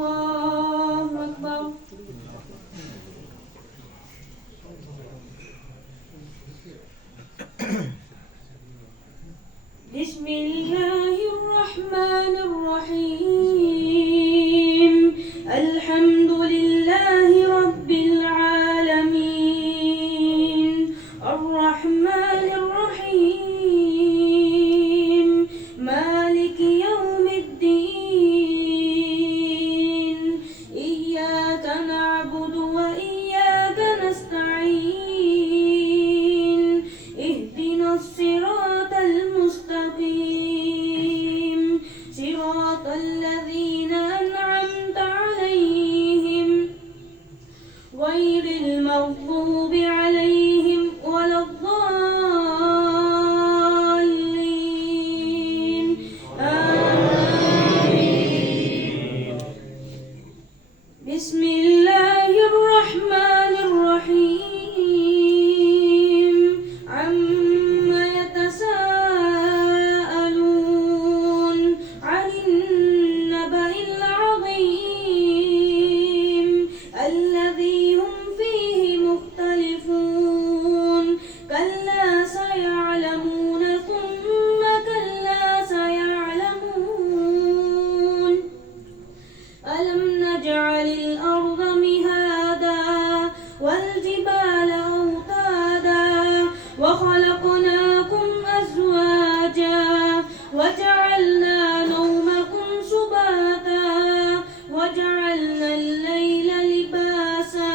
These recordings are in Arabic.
الله أكبر. بسم الله الرحمن الرحيم. الحمد لله رب العالمين الرحمن الرحيم مالك يوم الدين إياك نعبد وإياك نستعين اهدنا الصراط المستقيم صراط الذين أنعمت عليهم غير المغضوب عليهم ولا الضالين آمين. بسم الله الرحمن الرحيم عما يتساءلون عن النبأ العظيم الذي هم فيه مختلفون كلا سيعلمون ثم كلا سيعلمون ألم نجعل الأرض مهادا والجبال أوتادا وخلقناكم أزواجا وجعلنا نومكم سباتا وجعلنا الليل لباسا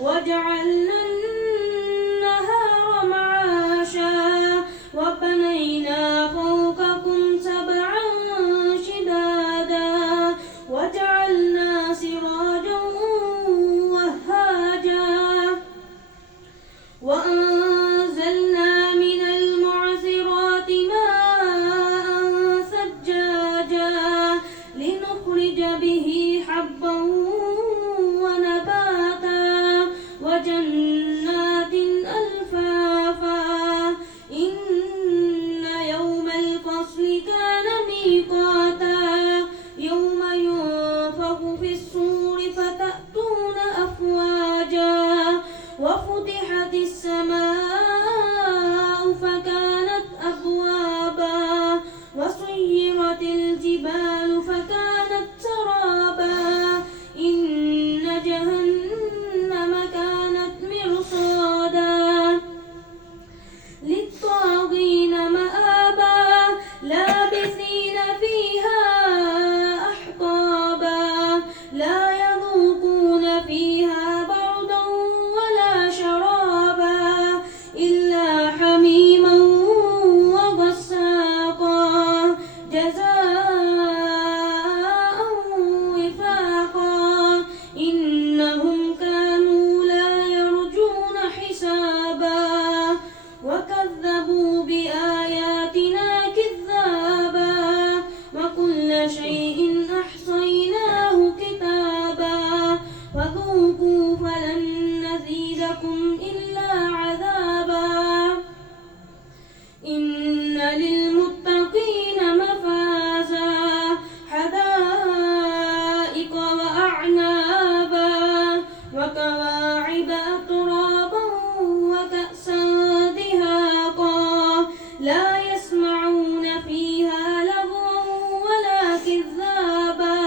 وجعلنا النهار معاشا وبنينا فوقكم سبعا شدادا وجعلنا سراجا وهاجا وأنزلنا من المعصرات ماء ثجاجا لنخرج به حبا ونباتا وجنات ألفافا إن يوم الفصل كان ميقاتا يوم ينفخ في الصور فتأتون أفواجا وفتحت السماء فكانت أبوابا وسيرت الجبال فكانت سرابا إن جهنم كانت مرصادا للطاغين مآبا لابثين فيها أحقابا لا يذوقون فيها بردا ولا شرابا إلا حميما وغساقا جزاء وفاقا إنهم كانوا لا يرجون حسابا وكذبوا بآياتنا كذابا وكل شيء أحصيناه كتابا فذوقوا فلن نزيدكم إلا عذابا إن للمتقين مفازا حدائق وأعنابا وكواعب أترابا وكأسا دهاقا لا يسمعون فيها لغوا ولا كذابا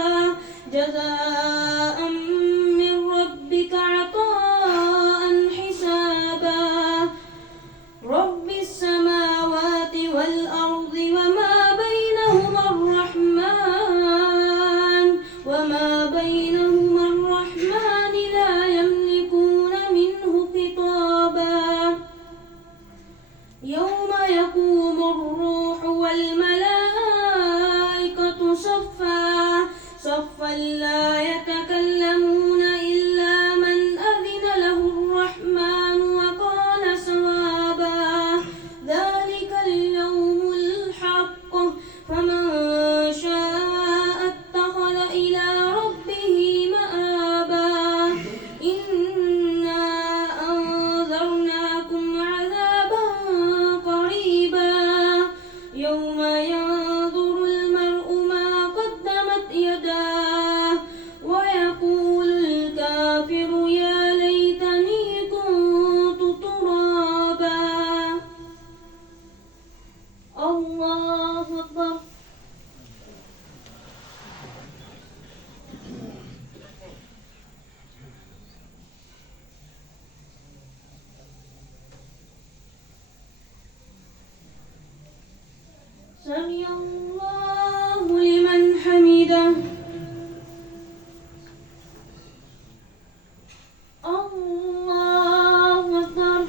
سمع الله لمن حمده. الله أكبر.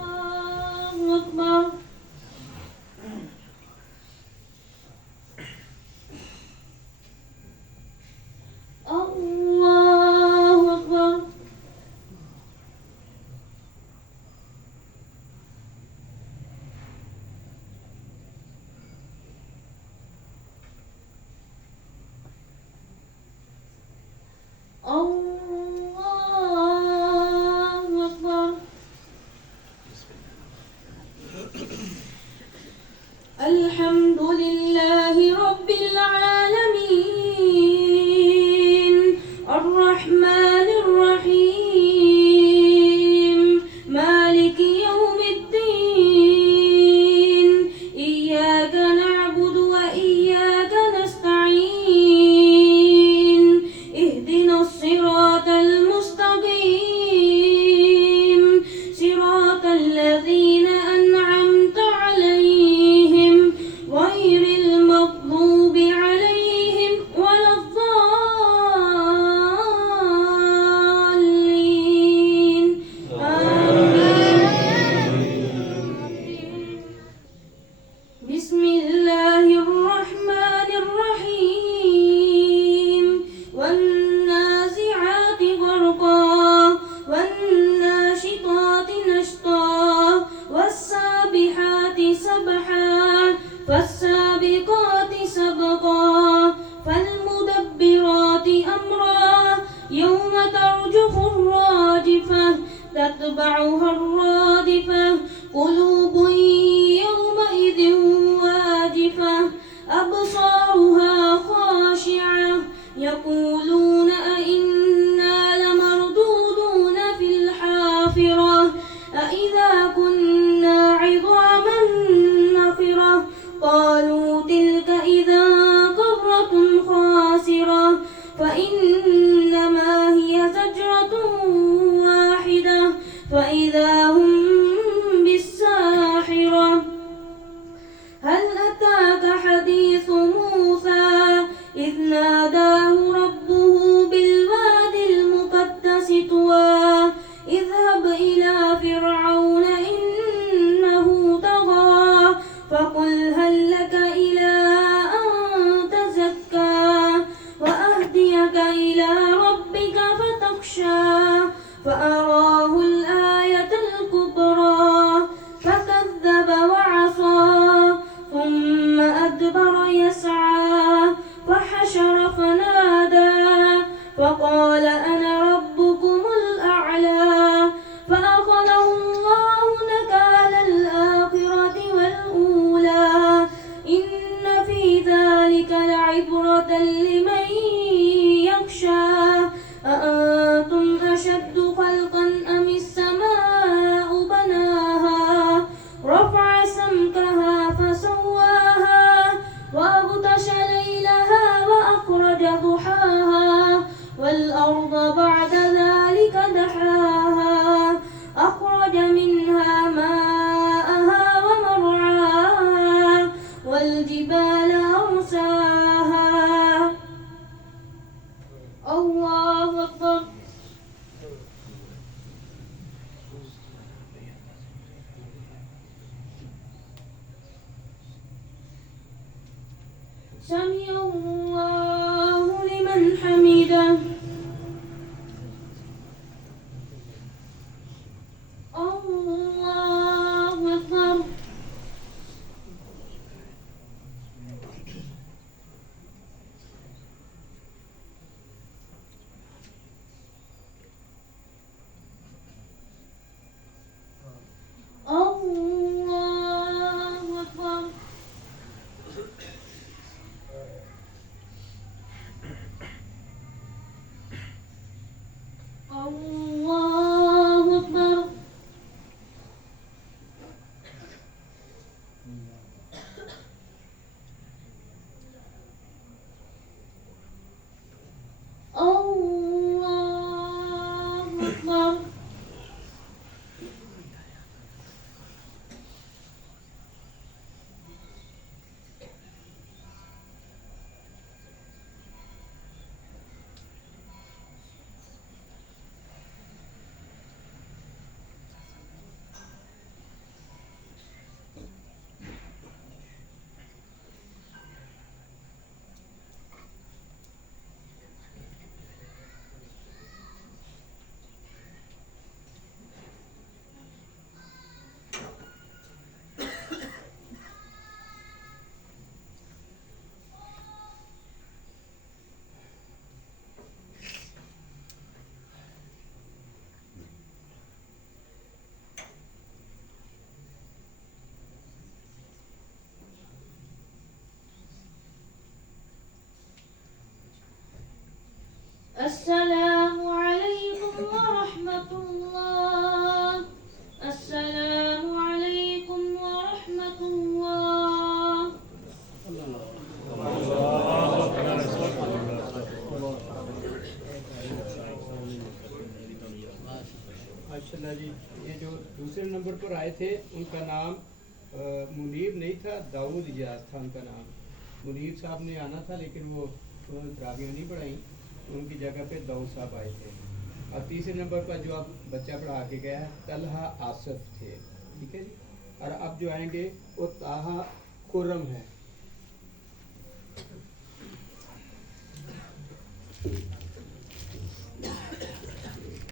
الله أكبر. الله أكبر. الله أكبر. الحمد لله رب العالمين الرحمن الرحيم مالك يوم الدين إياك نعبد وإياك نستعين اهدنا الصراط المستقيم صراط الذين أنعمت عليهم غير المغضوب عليهم ولا الضالين آمين. بسم الله الرحمن الرحيم والنازعات غرقا والناشطات نشطا والسابحات سبحا فالسابقات سبقا فالمدبرات أمرا يوم ترجف الراجفة تتبعها الرادفة قلوب يومئذ واجفة أبصارها خاشعة يقولون أئنا لمردودون في الحافرة أئذا كنا عظاما نخرة قالوا تلك إذا كرة خاسرة فإنما هي زجرة واحدة فإذا هم بالساحرة هل أتاك حديث موسى إذ ناداه ربه بالواد المقدس طوى اذهب إلى فرعون إنه طغى فقل هل لك إلى أن تزكى وأهديك إلى ربك فتخشى فأراه الآية الكبرى فكذب وعصى ثم أدبر يسعى فحشر فنادى فقال أنا ربكم الأعلى فأخذه الله نكال الآخرة والأولى إن في ذلك لعبرة لمن يخشى أأنتم أشد خلقا أم السماء بناها رفع سمكها فسواها وأغطش ليلها وأخرج ضحاها والأرض بعد ذلك دحاها أخرج منها ماءها ومرعاها والجبال أرساها. الله أكبر. سمع الله لمن حمده. الله أكبر. الله أكبر. दूसरे नंबर पर आए थे, उनका नाम मुनीर नहीं था, दाऊद इजाज़ था उनका नाम। मुनीर साहब ने आना था लेकिन वो उन्होंने तरावियाँ नहीं पढ़ाई, उनकी जगह पे दाऊद साहब आए थे। और तीसरे नंबर पर जो अब बच्चा पढ़ा के गया है तलहा आसफ थे, ठीक है जी। और अब जो आएंगे वो ताहा खुर्रम है।